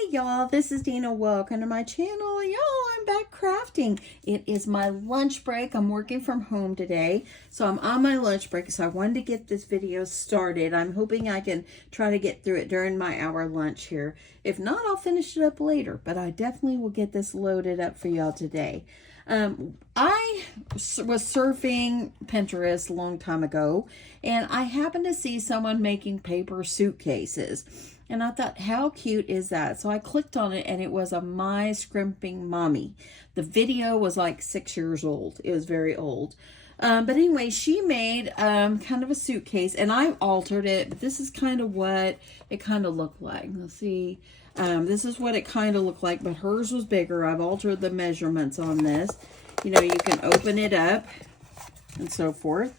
Hey y'all, this is Deanna. Welcome to my channel. Y'all, I'm back crafting. It is my lunch break. I'm working from home today, so I'm on my lunch break, so I wanted to get this video started. I'm hoping I can try to get through it during my hour lunch here. If not, I'll finish it up later, but I definitely will get this loaded up for y'all today. I was surfing Pinterest a long time ago, and I happened to see someone making paper suitcases. And I thought, how cute is that? So I clicked on it, and it was a My Scrimping Mommy. The video was like 6 years old. It was very old. But anyway, she made kind of a suitcase, and I altered it. But this is kind of what it kind of looked like. Let's see. This is what it kind of looked like, but hers was bigger. I've altered the measurements on this. You know, you can open it up and so forth.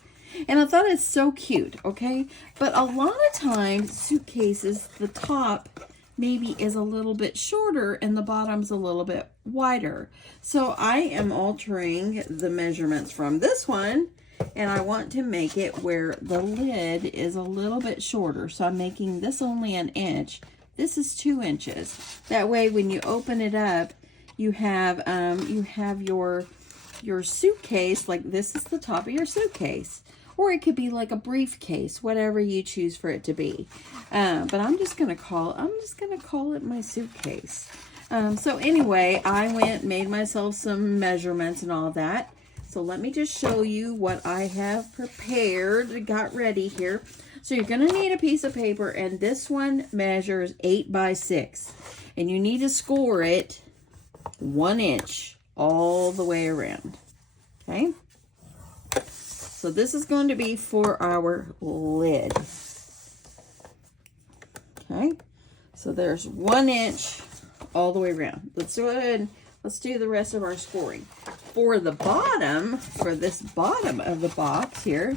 And I thought it's so cute, okay? But a lot of times, suitcases, the top maybe is a little bit shorter and the bottom's a little bit wider. So I am altering the measurements from this one, and I want to make it where the lid is a little bit shorter. So I'm making this only 1 inch. This is 2 inches. That way, when you open it up, you have your suitcase, like this is the top of your suitcase. Or it could be like a briefcase, whatever you choose for it to be. But I'm just gonna call it my suitcase. So anyway, I made myself some measurements and all that. So let me just show you what I have prepared, got ready here. So you're gonna need a piece of paper, and this one measures 8 by 6. And you need to score it 1 inch all the way around, okay? So this is going to be for our lid. Okay, so there's 1 inch all the way around. Let's go ahead and let's do the rest of our scoring. For the bottom, for this bottom of the box here,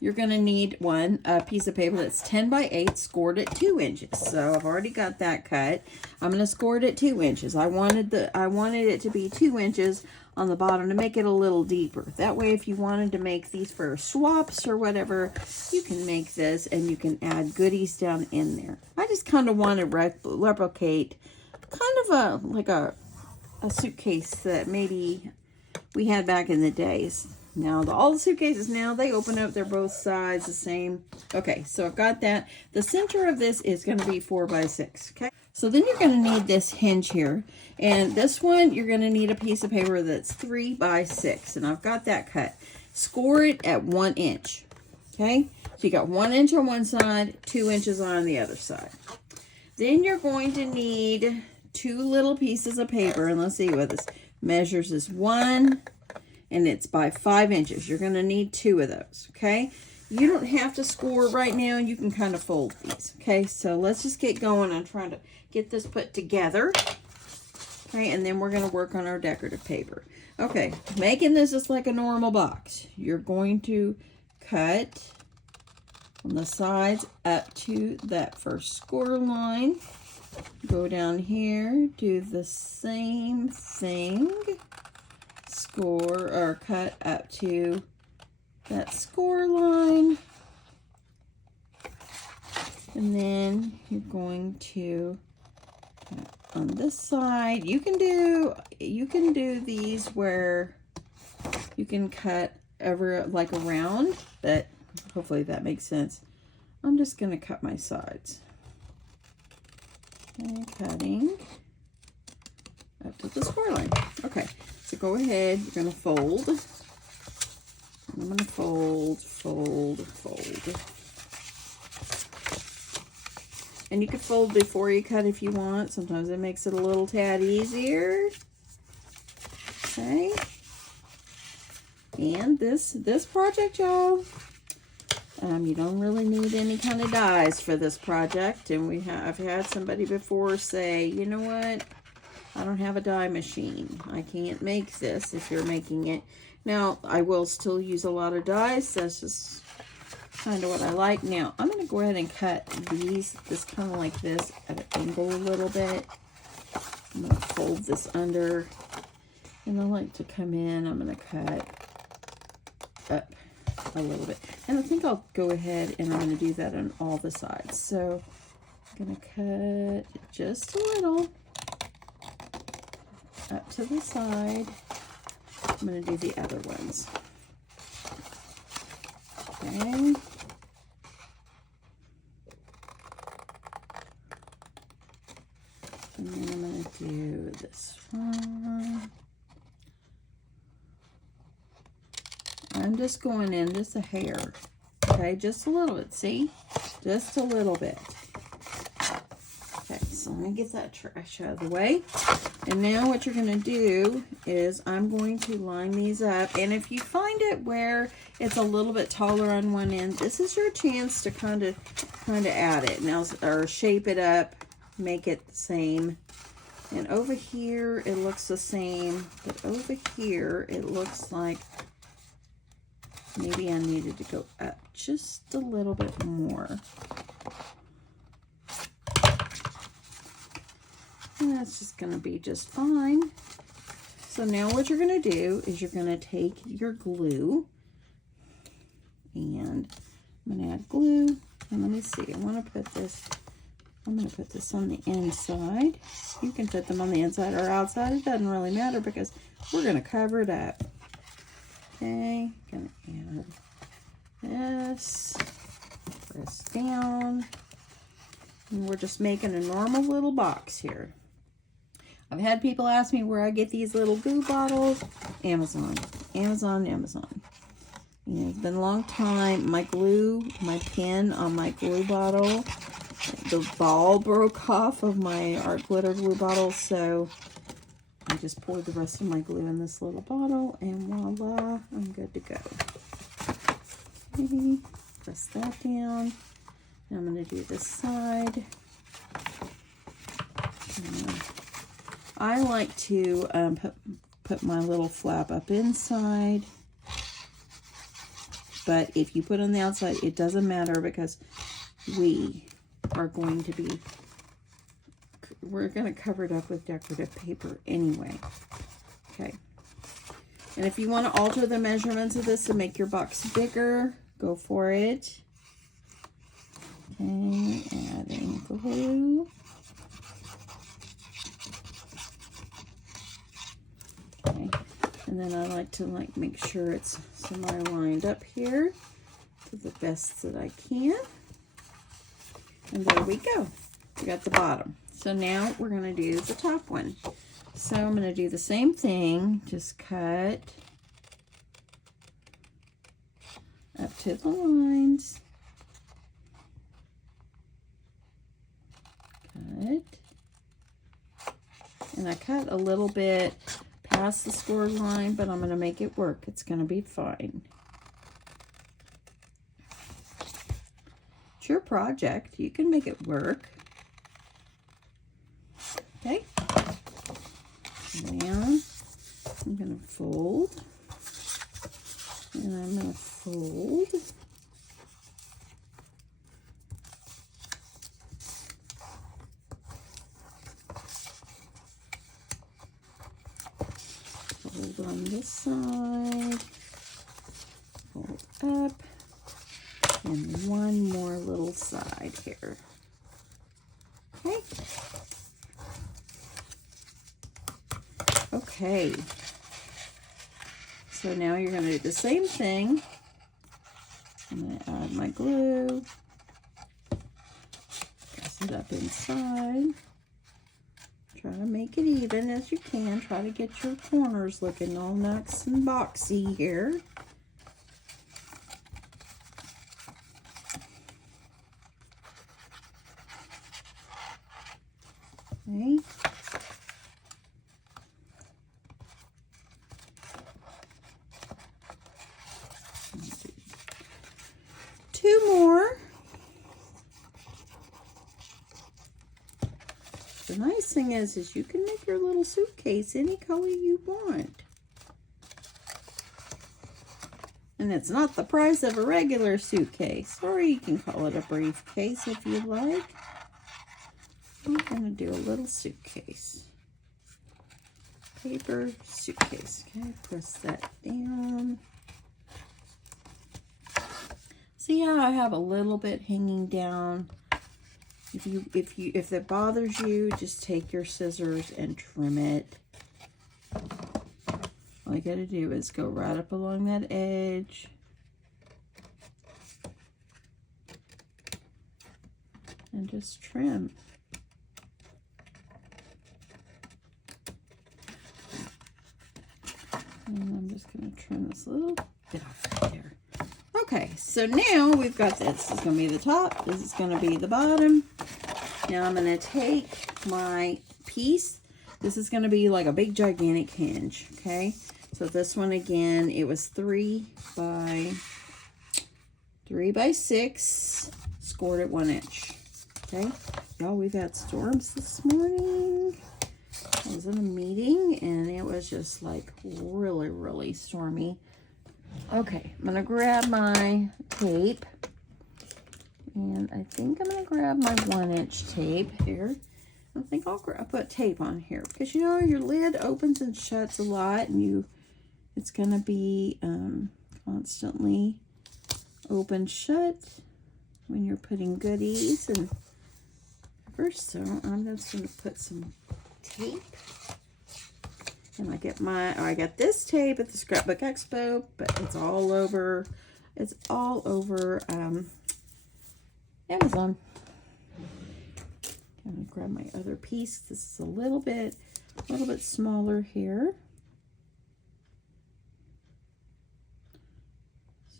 you're going to need a piece of paper that's 10 by 8 scored at 2 inches. So I've already got that cut. I'm going to score it at 2 inches. I wanted it to be 2 inches on the bottom to make it a little deeper. That way, if you wanted to make these for swaps or whatever, you can make this and you can add goodies down in there. I just kind of want to replicate kind of like a suitcase that maybe we had back in the days. Now, all the suitcases now, they open up. They're both sides the same. Okay, so I've got that. The center of this is going to be 4 by 6, okay? So then you're going to need this hinge here. And this one, you're going to need a piece of paper that's 3 by 6. And I've got that cut. Score it at 1 inch, okay? So you got 1 inch on one side, 2 inches on the other side. Then you're going to need 2 little pieces of paper. And let's see what this measures is 1. And it's by 5 inches. You're going to need 2 of those, okay? You don't have to score right now. You can kind of fold these, okay? So let's just get going on trying to get this put together, okay? And then we're going to work on our decorative paper. Okay, making this just like a normal box. You're going to cut on the sides up to that first score line. Go down here, do the same thing. Score or cut up to that score line, and then you're going to cut on this side. You can do these where you can cut like around, but hopefully that makes sense. I'm just going to cut my sides. Okay, cutting up to the score line. Okay, so go ahead, you're going to fold. I'm going to fold, fold, fold. And you could fold before you cut if you want. Sometimes it makes it a little tad easier. Okay. And this project, y'all, you don't really need any kind of dies for this project. And I've had somebody before say, you know what? I don't have a die machine. I can't make this if you're making it. Now, I will still use a lot of dies. That's just kind of what I like. Now, I'm going to go ahead and cut these, just kind of like this, at an angle a little bit. I'm going to fold this under. And I like to come in. I'm going to cut up a little bit. And I think I'll go ahead and I'm going to do that on all the sides. So I'm gonna cut just a little up to the side. I'm gonna do the other ones. Okay. And then I'm going to do this one. I'm just going in just a hair. Okay, just a little bit. See? Just a little bit. Okay, so let me get that trash out of the way. And now what you're going to do is I'm going to line these up. And if you find it where it's a little bit taller on one end, this is your chance to kind of add it now, or shape it up, make it the same. And over here it looks the same, but over here it looks like maybe I needed to go up just a little bit more. And that's just going to be just fine. So now what you're going to do is you're going to take your glue, and I'm going to add glue. And let me see, I'm going to put this on the inside. You can put them on the inside or outside. It doesn't really matter because we're going to cover it up. Okay, going to add this, press down, and we're just making a normal little box here. I've had people ask me where I get these little glue bottles. Amazon. You know, it's been a long time. My pen on my glue bottle, the ball broke off of my art glitter glue bottle, so I just poured the rest of my glue in this little bottle, and voila, I'm good to go. Okay, press that down. And I'm going to do this side. I like to put my little flap up inside, but if you put on the outside, it doesn't matter because we're going to cover it up with decorative paper anyway. Okay. And if you want to alter the measurements of this to make your box bigger, go for it. Okay, adding glue. Okay, and then I like to make sure it's semi-lined up here to the best that I can. And there we go. We got the bottom. So now we're going to do the top one. So I'm going to do the same thing, just cut up to the lines. Cut. And I cut a little bit past the score line, but I'm going to make it work. It's going to be fine. It's your project. You can make it work. Okay. Now I'm going to fold. And I'm going to fold. Fold on this side. Fold up. And one more little side here. Okay. Okay. So now you're going to do the same thing. I'm going to add my glue. Press it up inside. Try to make it even as you can. Try to get your corners looking all nice and boxy here. Okay. Two more. The nice thing is you can make your little suitcase any color you want. And it's not the price of a regular suitcase, or you can call it a briefcase if you like. I'm going to do a little suitcase. Paper suitcase. Okay, press that down. See how I have a little bit hanging down If that bothers you, just take your scissors and trim it. All you gotta do is go right up along that edge. And just trim. And I'm just going to trim this little bit off right there. Okay, so now we've got this. This is going to be the top. This is going to be the bottom. Now I'm going to take my piece. This is going to be like a big gigantic hinge, okay? So this one again, it was 3 by 6, scored at 1 inch. Okay, y'all, we've had storms this morning. I was in a meeting and it was just like really, really stormy. Okay, I'm gonna grab my tape, and I think I'm gonna grab my 1 inch tape here. I think I'll put tape on here because you know your lid opens and shuts a lot, and it's gonna be constantly open shut when you're putting goodies and. First, so I'm just going to put some tape, and I got this tape at the Scrapbook Expo, but it's all over Amazon. I'm going to grab my other piece. This is a little bit smaller here.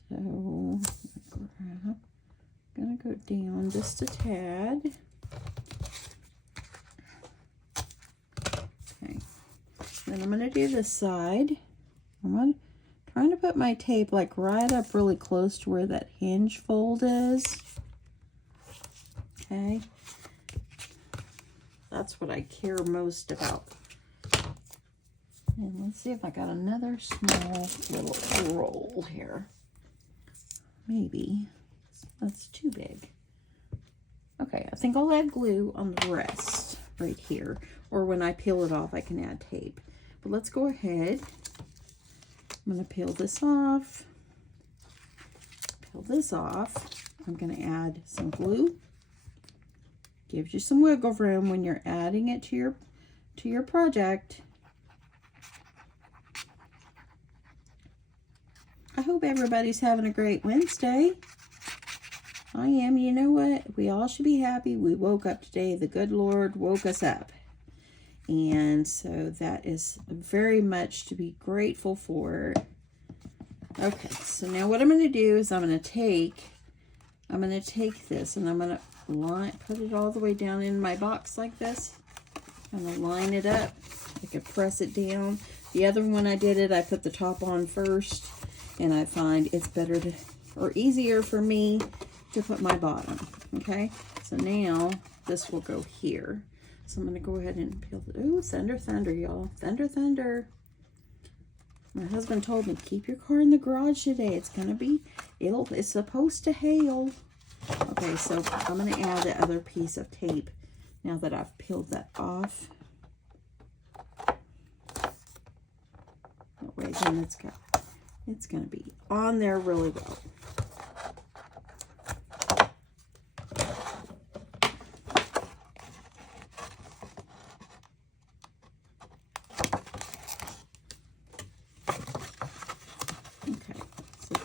So I'm going to go down just a tad. Then I'm going to do this side. I'm trying to put my tape like right up really close to where that hinge fold is. Okay. That's what I care most about. And let's see if I got another small little roll here. Maybe. That's too big. Okay, I think I'll add glue on the rest right here. Or when I peel it off, I can add tape. But let's go ahead. I'm going to peel this off. Peel this off. I'm going to add some glue. Gives you some wiggle room when you're adding it to your project. I hope everybody's having a great Wednesday. I am. You know what? We all should be happy. We woke up today. The good Lord woke us up. And so that is very much to be grateful for. Okay, so now what I'm going to do is I'm going to take this and I'm going to put it all the way down in my box like this. I'm going to line it up. I could press it down. The other one I did it, I put the top on first, and I find it's better or easier for me to put my bottom. Okay, so now this will go here. So I'm going to go ahead and peel the, ooh, thunder, thunder, y'all. Thunder, thunder. My husband told me, keep your car in the garage today. It's supposed to hail. Okay, so I'm going to add the other piece of tape now that I've peeled that off. That way then it's going to be on there really well.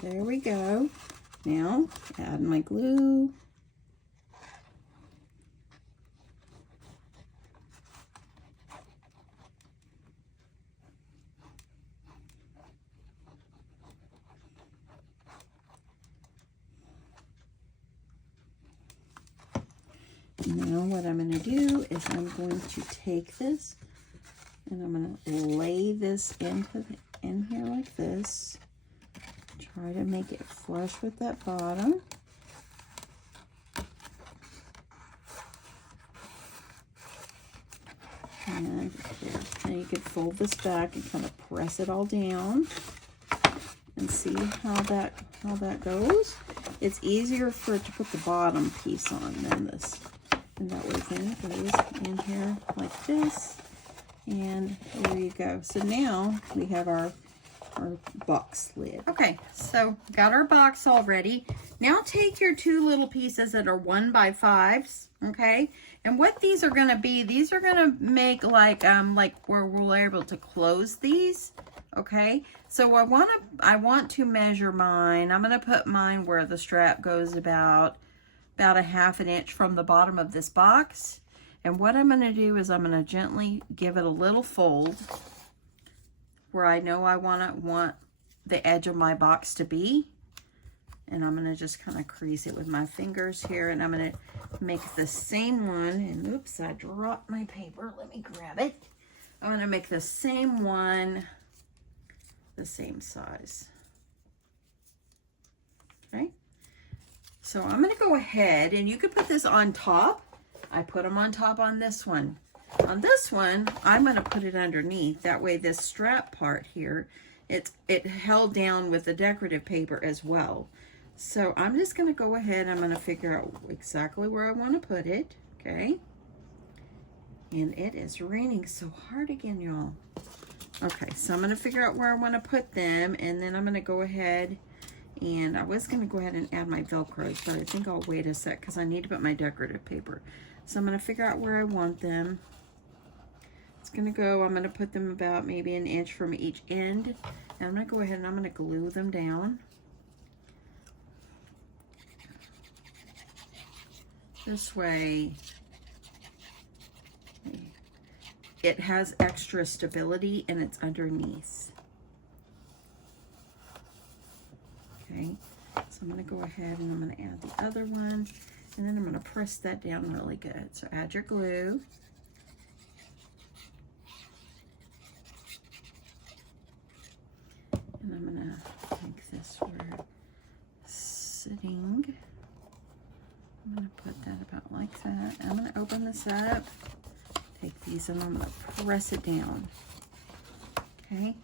There we go. Now, add my glue. Now what I'm going to do is I'm going to take this and I'm going to lay this in here like this. Try to make it flush with that bottom. And there. Now you can fold this back and kind of press it all down and see how that goes. It's easier for it to put the bottom piece on than this. And that way then it goes in here like this. And there you go. So now we have our box lid. Okay, so got our box all ready. Now take your two little pieces that are 1 by 5s Okay, and what these are going to be, these are going to make like where we're able to close these. Okay, so I want to measure mine. I'm going to put mine where the strap goes about a 1/2 inch from the bottom of this box. And what I'm going to do is I'm going to gently give it a little fold where I know I want the edge of my box to be. And I'm going to just kind of crease it with my fingers here. And I'm going to make the same one. And oops, I dropped my paper. Let me grab it. I'm going to make the same one the same size. Okay. So I'm going to go ahead, and you could put this on top. I put them on top on this one. On this one, I'm going to put it underneath. That way this strap part here, it held down with the decorative paper as well. So I'm just going to go ahead, I'm going to figure out exactly where I want to put it, okay? And it is raining so hard again, y'all. Okay, so I'm going to figure out where I want to put them, and then I'm going to go ahead, and I was going to go ahead and add my Velcros, but I think I'll wait a sec because I need to put my decorative paper. So I'm going to figure out where I want them. It's going to go, I'm going to put them about maybe 1 inch from each end. And I'm going to go ahead and I'm going to glue them down. This way, it has extra stability and it's underneath. Okay, so I'm going to go ahead and I'm going to add the other one, and then I'm going to press that down really good. So add your glue. And I'm going to make this where it's sitting. I'm going to put that about like that. I'm going to open this up, take these, and I'm going to press it down. Okay.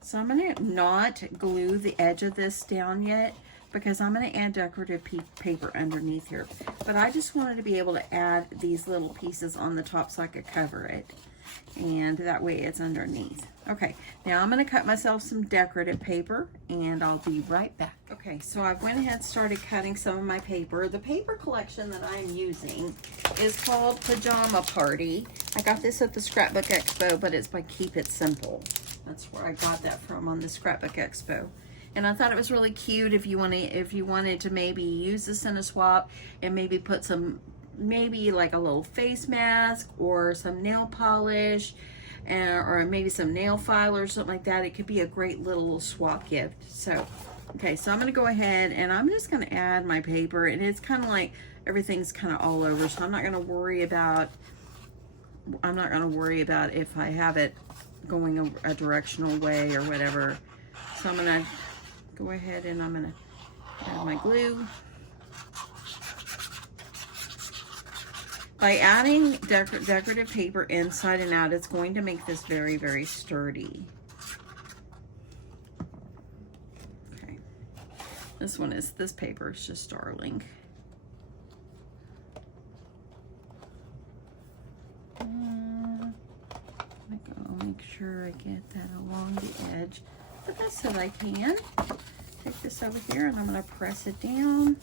So I'm going to not glue the edge of this down yet because I'm going to add decorative paper underneath here. But I just wanted to be able to add these little pieces on the top so I could cover it. And that way it's underneath. Okay, now I'm going to cut myself some decorative paper and I'll be right back. Okay, so I went ahead and started cutting some of my paper. The paper collection that I'm using is called Pajama Party. I got this at the Scrapbook Expo, but it's by Keep It Simple. That's where I got that from, on the Scrapbook Expo. And I thought it was really cute if you wanted to maybe use this in a swap and maybe put some, maybe like a little face mask or some nail polish, or maybe some nail file or something like that. It could be a great little swap gift. So, okay, so I'm going to go ahead and I'm just going to add my paper, and it's kind of like everything's kind of all over, so I'm not going to worry about if I have it going a directional way or whatever. So I'm going to go ahead and I'm going to add my glue. By adding decorative paper inside and out, it's going to make this very, very sturdy. Okay. This paper is just darling. I'm gonna go make sure I get that along the edge the best that I can. Take this over here and I'm gonna press it down.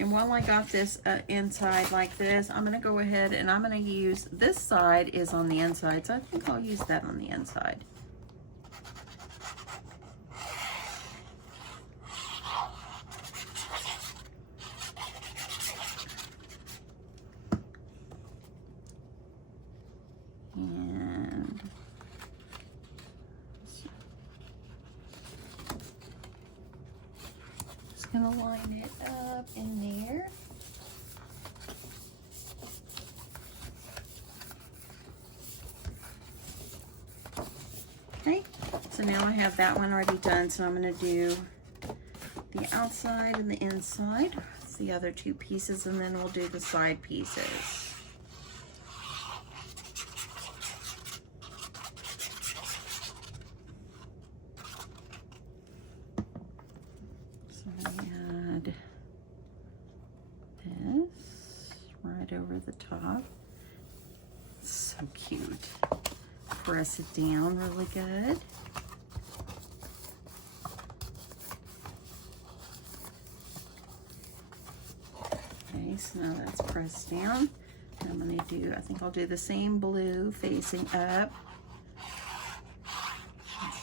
And while I got this inside like this, I'm going to go ahead and I'm going to use, this side is on the inside, so I think I'll use that on the inside. And just going to line it up in there. Okay, so now I have that one already done, so I'm going to do the outside and the inside. It's the other two pieces, and then we'll do the side pieces. Over the top. So cute. Press it down really good. Okay, so now that's pressed down. I'm going to do, I think I'll do the same blue facing up.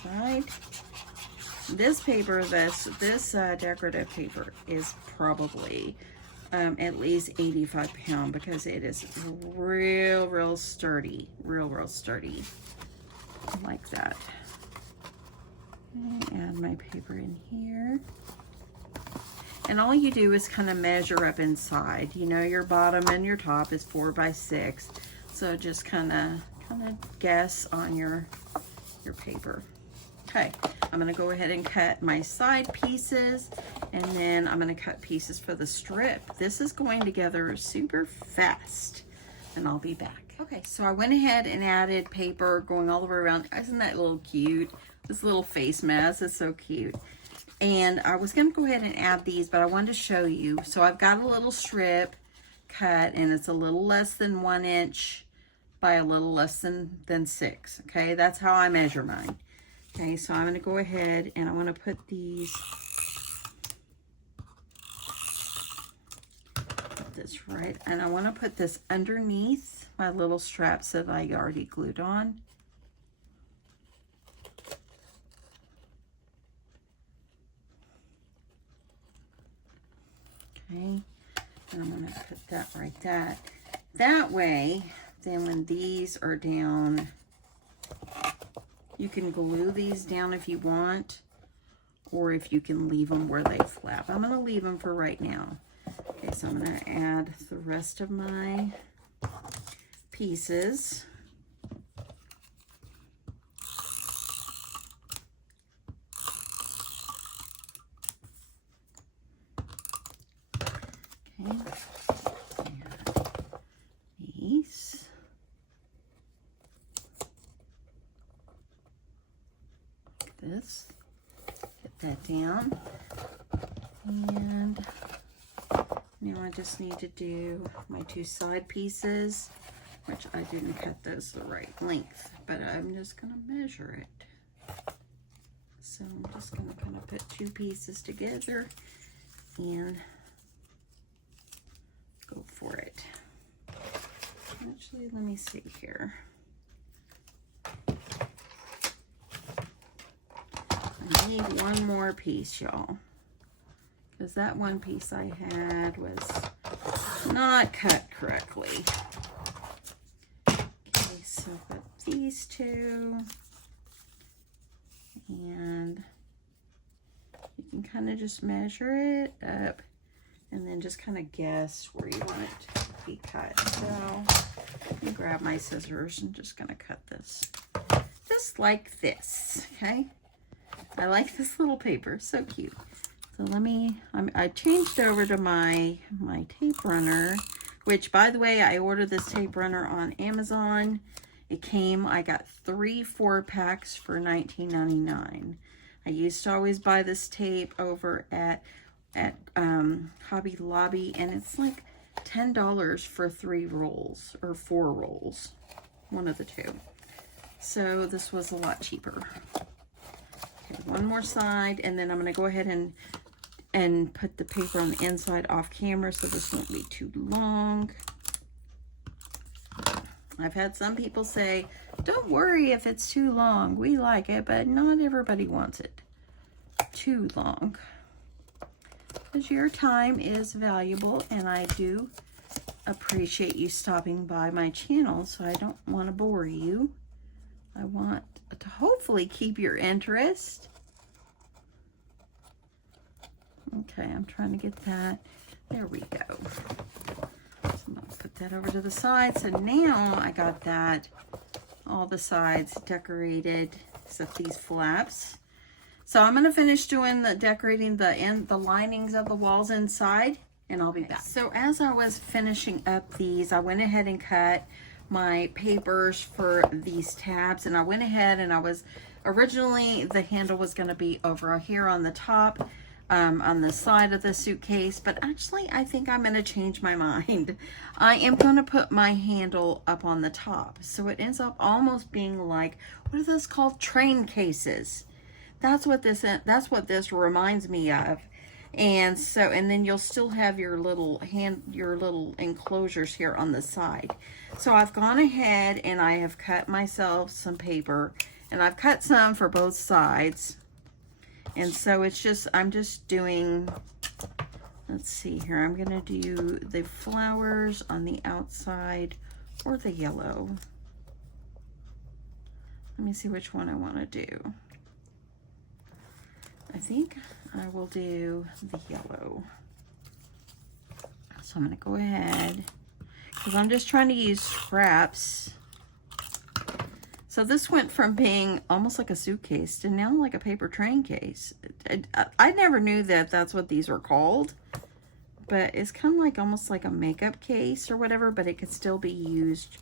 Side. This paper, this decorative paper is probably at least 85 pounds because it is real sturdy, real sturdy, like that. Okay, add my paper in here. And all you do is kind of measure up inside. You know, your bottom and your top is 4 by 6. So just kind of guess on your paper. Okay, I'm gonna go ahead and cut my side pieces, and then I'm gonna cut pieces for the strip. This is going together super fast, and I'll be back. Okay, so I went ahead and added paper going all the way around. Isn't that a little cute? This little face mask is so cute. And I was gonna go ahead and add these, but I wanted to show you. So I've got a little strip cut, and it's a little less than 1 inch by a little less than 6, okay? That's how I measure mine. Okay, so I'm gonna go ahead and I wanna put these, right, and I wanna put this underneath my little straps that I already glued on. Okay, and I'm gonna put that right there. That way, then when these are down, you can glue these down if you want, or if you can leave them where they flap. I'm gonna leave them for right now. Okay, so I'm gonna add the rest of my pieces. Okay, these. This, get that down, and now I just need to do my 2 side pieces, which I didn't cut those the right length, but I'm just going to measure it. So I'm just going to kind of put 2 pieces together and go for it. Actually, let me see here. I need one more piece, y'all, because that one piece I had was not cut correctly. Okay, so I've got these 2, and you can kind of just measure it up and then just kind of guess where you want it to be cut. So let me grab my scissors and just gonna cut this just like this, okay? I like this little paper, so cute. So let me, I changed over to my tape runner, which, by the way, I ordered this tape runner on Amazon. It came, I got 3 4-packs for $19.99. I used to always buy this tape over at Hobby Lobby, and it's like $10 for 3 rolls or 4 rolls, one of the 2. So this was a lot cheaper. Okay, one more side, and then I'm going to go ahead and put the paper on the inside off camera so this won't be too long. I've had some people say, don't worry if it's too long. We like it, but not everybody wants it too long. Because your time is valuable, and I do appreciate you stopping by my channel, so I don't want to bore you. I want to hopefully keep your interest. Okay, I'm trying to get that. There we go. So I'm going to put that over to the side. So now I got that, all the sides decorated, except these flaps. So I'm going to finish doing the decorating the linings of the walls inside, and I'll be back. So as I was finishing up these, I went ahead and cut my papers for these tabs, and I went ahead and I was originally, the handle was going to be over here on the top, on the side of the suitcase, but actually I think I'm going to change my mind. I am going to put my handle up on the top, so it ends up almost being like, what are those called, train cases. That's what this reminds me of. And so, and then you'll still have your little enclosures here on the side. So I've gone ahead and I have cut myself some paper, and I've cut some for both sides. And so it's just, I'm just doing, let's see here, I'm gonna do the flowers on the outside or the yellow. Let me see which one I wanna do. I think I will do the yellow. So I'm gonna go ahead, because I'm just trying to use scraps. So this went from being almost like a suitcase to now like a paper train case. I never knew that that's what these were called, but it's kind of like almost like a makeup case or whatever, but it could still be used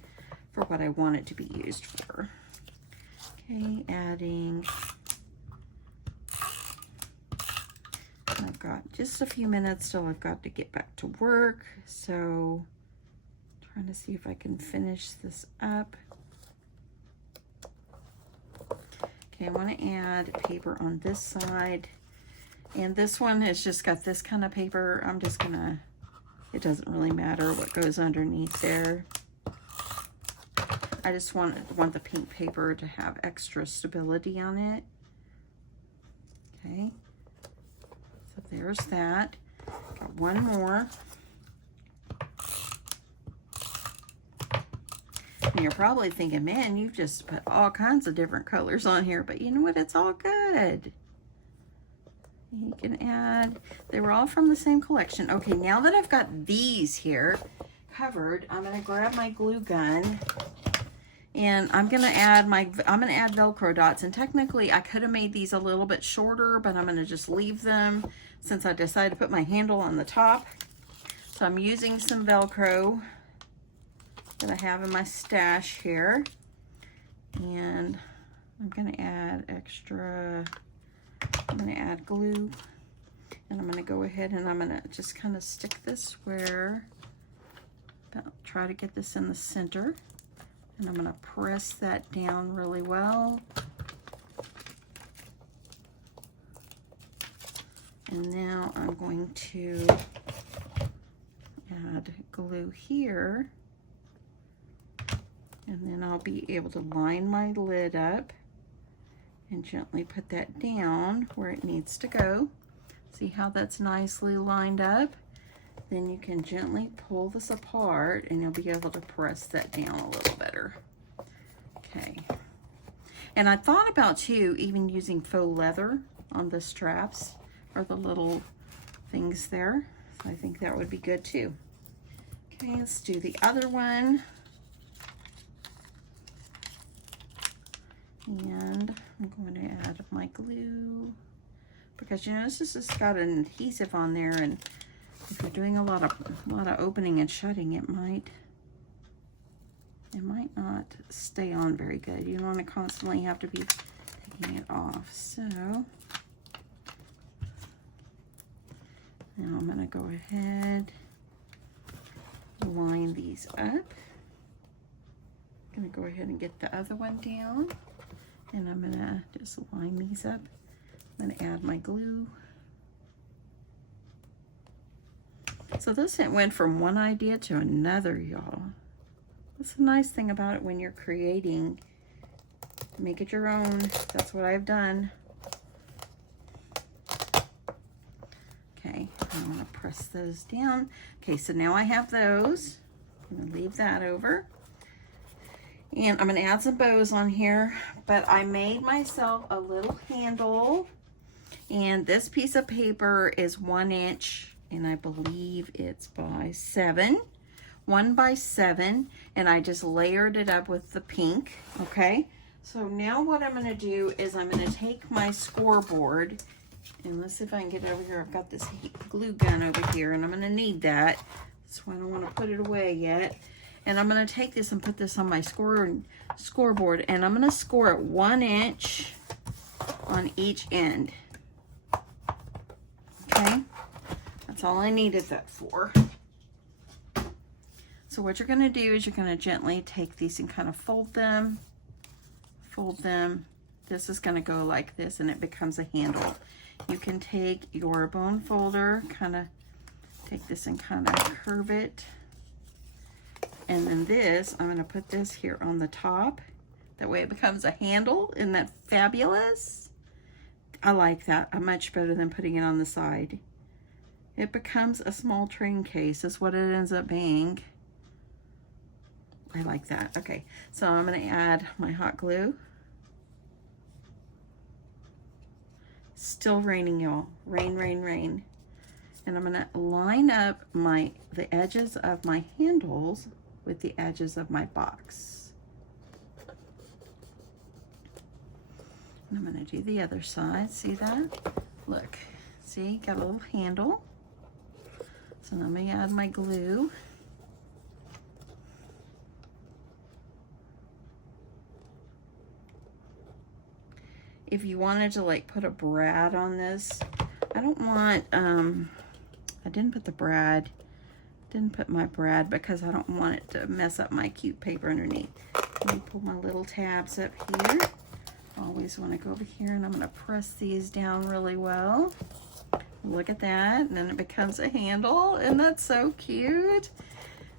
for what I want it to be used for. Okay, adding. I've got just a few minutes till I've got to get back to work, so trying to see if I can finish this up. Okay, I want to add paper on this side, and this one has just got this kind of paper. I'm just gonna, it doesn't really matter what goes underneath there. I just want the pink paper to have extra stability on it. Okay. There's that. Got one more. And you're probably thinking, man, you've just put all kinds of different colors on here, but you know what? It's all good. You can add, they were all from the same collection. Okay, now that I've got these here covered, I'm gonna grab my glue gun and I'm gonna add Velcro dots. And technically I could have made these a little bit shorter, but I'm gonna just leave them since I decided to put my handle on the top. So I'm using some Velcro that I have in my stash here. And I'm gonna add extra, I'm gonna add glue. And I'm gonna go ahead and I'm gonna just kind of stick this where, try to get this in the center. And I'm gonna press that down really well. And now I'm going to add glue here. And then I'll be able to line my lid up and gently put that down where it needs to go. See how that's nicely lined up? Then you can gently pull this apart and you'll be able to press that down a little better. Okay. And I thought about too, even using faux leather on the straps or the little things there. So I think that would be good too. Okay, let's do the other one. And I'm going to add my glue because you know this has got an adhesive on there, and if you're doing a lot of opening and shutting, it might not stay on very good. You don't want to constantly have to be taking it off. So now I'm going to go ahead, line these up. I'm going to go ahead and get the other one down, and I'm going to just line these up. I'm going to add my glue. So this went from one idea to another, y'all. That's the nice thing about it when you're creating. Make it your own. That's what I've done. Okay, I'm going to press those down. Okay, so now I have those. I'm going to leave that over. And I'm going to add some bows on here. But I made myself a little handle. And this piece of paper is 1 inch. And I believe it's by 7. 1 by 7. And I just layered it up with the pink. Okay. So now what I'm going to do is I'm going to take my scoreboard. And let's see if I can get over here. I've got this glue gun over here, and I'm going to need that. That's why I don't want to put it away yet. And I'm going to take this and put this on my scoreboard, and I'm going to score it 1 inch on each end. Okay, that's all I needed that for. So what you're going to do is you're going to gently take these and kind of fold them. Fold them. This is going to go like this, and it becomes a handle. You can take your bone folder, kind of take this and kind of curve it. And then this, I'm going to put this here on the top. That way it becomes a handle. Isn't that fabulous? I like that much better than putting it on the side. It becomes a small train case. That's what it ends up being. I like that. Okay, so I'm going to add my hot glue. Still raining, y'all. Rain, rain, rain. And I'm going to line up the edges of my handles with the edges of my box. And I'm going to do the other side. See that? Look. See? Got a little handle. So now I'm going to add my glue. If you wanted to like put a brad on this, I don't want, I didn't put my brad because I don't want it to mess up my cute paper underneath. Let me pull my little tabs up here. Always want to go over here and I'm going to press these down really well. Look at that, and then it becomes a handle, and that's so cute.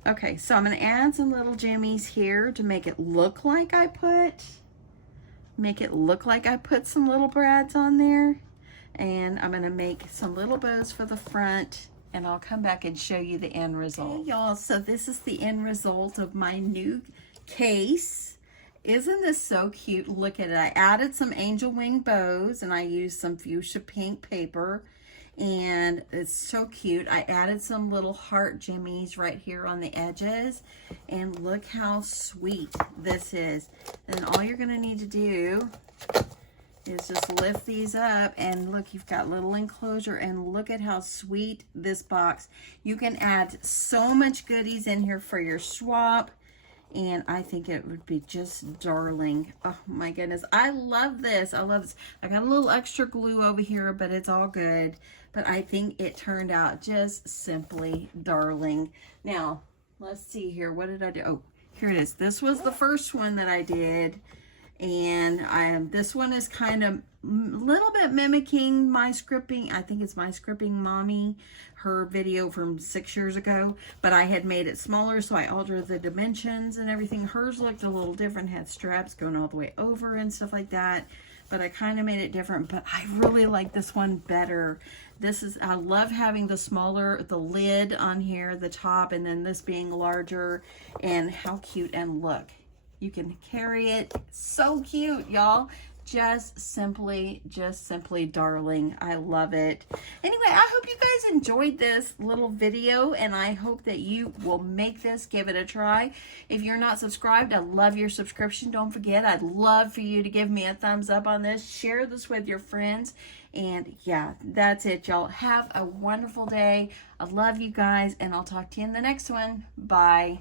Okay, so I'm going to add some little jimmies here to make it look like I put some little brads on there. And I'm going to make some little bows for the front, and I'll come back and show you the end result. Hey y'all, so this is the end result of my new case. Isn't this so cute? Look at it. I added some angel wing bows, and I used some fuchsia pink paper, and it's so cute. I added some little heart jimmies right here on the edges, and look how sweet this is. And all you're going to need to do is just lift these up, and look, you've got little enclosure, and look at how sweet this box. You can add so much goodies in here for your swap, and I think it would be just darling. Oh my goodness, I love this. I love this. I got a little extra glue over here, but it's all good. But I think it turned out just simply darling. Now, let's see here. What did I do? Oh, here it is. This was the first one that I did. And this one is kind of a little bit mimicking my scrimping. I think it's my scrimping mommy, her video from 6 years ago. But I had made it smaller, so I altered the dimensions and everything. Hers looked a little different, had straps going all the way over and stuff like that. But I kind of made it different. But I really like this one better. I love having the lid on here, the top, and then this being larger. And how cute, and look. You can carry it. So cute, y'all. Just simply darling. I love it. Anyway, I hope you guys enjoyed this little video, and I hope that you will make this, give it a try. If you're not subscribed, I love your subscription. Don't forget, I'd love for you to give me a thumbs up on this. Share this with your friends. And yeah, that's it, y'all. Have a wonderful day. I love you guys, and I'll talk to you in the next one. Bye.